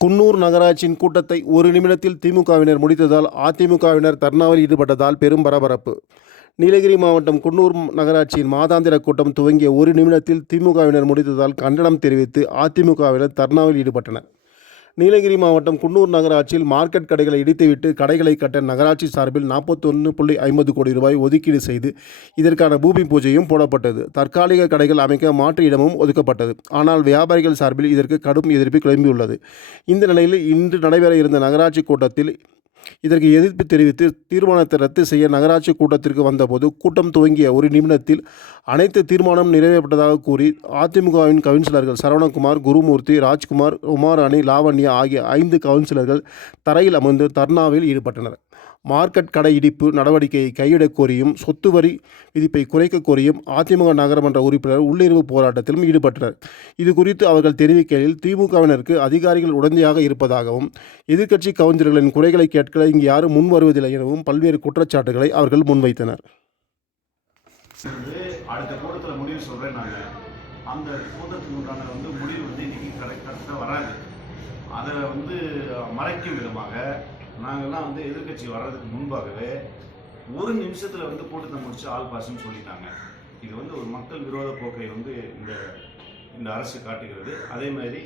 குன்னூர் நகராட்சியின் கூட்டத்தை ஒரு நிமிடத்தில் திமுகவினர் முடித்ததால் அதிமுகவினர் தர்ணாவில் ஈடுபட்டதால் பெரும் பரபரப்பு. நீலகிரி மாவட்டம் குன்னூர் நகராட்சியின் மாதாந்திர கூட்டம் துவங்கிய ஒரு நிமிடத்தில் திமுகவினர் முடித்ததால் கண்டனம் தெரிவித்து அதிமுகவினர் தர்ணாவில் ஈடுபட்டனர். நீலகிரி மாவட்டம் குன்னூர் நகராட்சியில் மார்க்கெட் கடைகளை இடித்துவிட்டு கடைகளை கட்ட நகராட்சி சார்பில் நாற்பத்தொன்று புள்ளி ஐம்பது கோடி ரூபாய் ஒதுக்கீடு செய்து இதற்கான பூமி பூஜையும் போடப்பட்டது. தற்காலிக கடைகள் அமைக்க மாற்று இடமும் ஒதுக்கப்பட்டது. ஆனால் வியாபாரிகள் சார்பில் இதற்கு கடும் எதிர்ப்பு கிளம்பியுள்ளது. இந்த நிலையில் இன்று நடைபெற இருந்த நகராட்சி கூட்டத்தில் இதற்கு எதிர்ப்பு தெரிவித்து தீர்மானத்தை ரத்து செய்ய நகராட்சி கூட்டத்திற்கு வந்தபோது கூட்டம் துவங்கிய ஒரு நிமிடத்தில் அனைத்து தீர்மானம் நிறைவேற்றப்பட்டதாக கூறி அதிமுகவின் கவுன்சிலர்கள் சரவணகுமார் குருமூர்த்தி ராஜ்குமார் உமாராணி லாவண்யா ஆகிய ஐந்து கவுன்சிலர்கள் தரையில் அமர்ந்து தர்ணாவில் ஈடுபட்டனர். மார்க்கெட் கடை இடிப்பு நடவடிக்கையை கையிடக் கோரியும் சொத்து வரி விதிப்பை குறைக்க கோரியும் அதிமுக நகரமன்ற உறுப்பினர் உள்ளிருப்பு போராட்டத்திலும் ஈடுபட்டனர். இது குறித்து அவர்கள் தெரிவிக்கையில் திமுகவினருக்கு அதிகாரிகள் உடந்தையாக இருப்பதாகவும் எதிர்க்கட்சி கவுன்சிலர்களின் குறைகளை கேட்க இங்கு யாரும் முன் வருவதில்லை எனவும் பல்வேறு குற்றச்சாட்டுகளை அவர்கள் முன்வைத்தனர். அடுத்த கூட்டத்தில் முடிவு சொல்கிறேன் அந்த கூட்டத்துக்கு உண்டான வந்து முடிவு வந்து இன்னைக்கு கரெக்டாக வராது. அதை வந்து மறைக்கும் விதமாக நாங்கள்லாம் வந்து எதிர்க்கட்சி வர்றதுக்கு முன்பாகவே ஒரு நிமிஷத்தில் வந்து கூட்டத்தை முடிச்சு ஆள் பாஸ்ன்னு சொல்லிட்டாங்க. இது வந்து ஒரு மக்கள் விரோத போக்கை வந்து இந்த இந்த அரசு காட்டுகிறது. அதே மாதிரி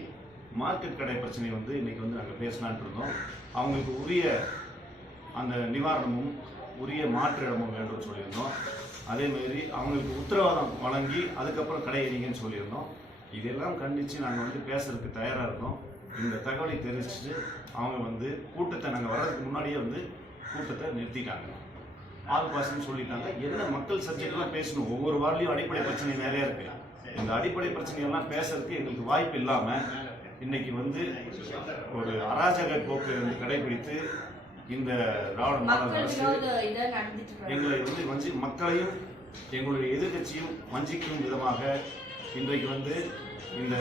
மார்க்கெட் கடை பிரச்சனை வந்து இன்றைக்கி வந்து நாங்கள் பேசலான்ட்டு இருந்தோம். அவங்களுக்கு உரிய அந்த நிவாரணமும் உரிய மாற்று இடமும் வேண்டும் சொல்லியிருந்தோம். அதே மாதிரி அவங்களுக்கு உத்தரவாதம் வழங்கி அதுக்கப்புறம் கடை எறிங்கன்னு சொல்லியிருந்தோம். இதெல்லாம் கண்டித்து நாங்கள் வந்து பேசுறதுக்கு தயாராக இருக்கோம். இந்த தகவலை தெரிவிச்சுட்டு அவங்க வந்து கூட்டத்தை நாங்கள் வர்றதுக்கு முன்னாடியே வந்து கூட்டத்தை நிறுத்திட்டாங்க. ஆல் பாஸ்ன்னு சொல்லிட்டாங்க. என்ன மக்கள் சப்ஜெக்ட்லாம் பேசணும்? ஒவ்வொரு வார்டிலையும் அடிப்படை பிரச்சனை நிறைய இருக்கு. இந்த அடிப்படை பிரச்சனைகள்லாம் பேசுறதுக்கு எங்களுக்கு வாய்ப்பு இல்லாமல் இன்னைக்கு வந்து ஒரு அராஜக போக்கை வந்து கடைபிடித்து இந்த திராவிட மாடல் அரசு. எங்களை வந்து வஞ்சி மக்களையும் எங்களுடைய எதிர்க்கட்சியும் வஞ்சிக்கும் விதமாக இன்றைக்கு வந்து இந்த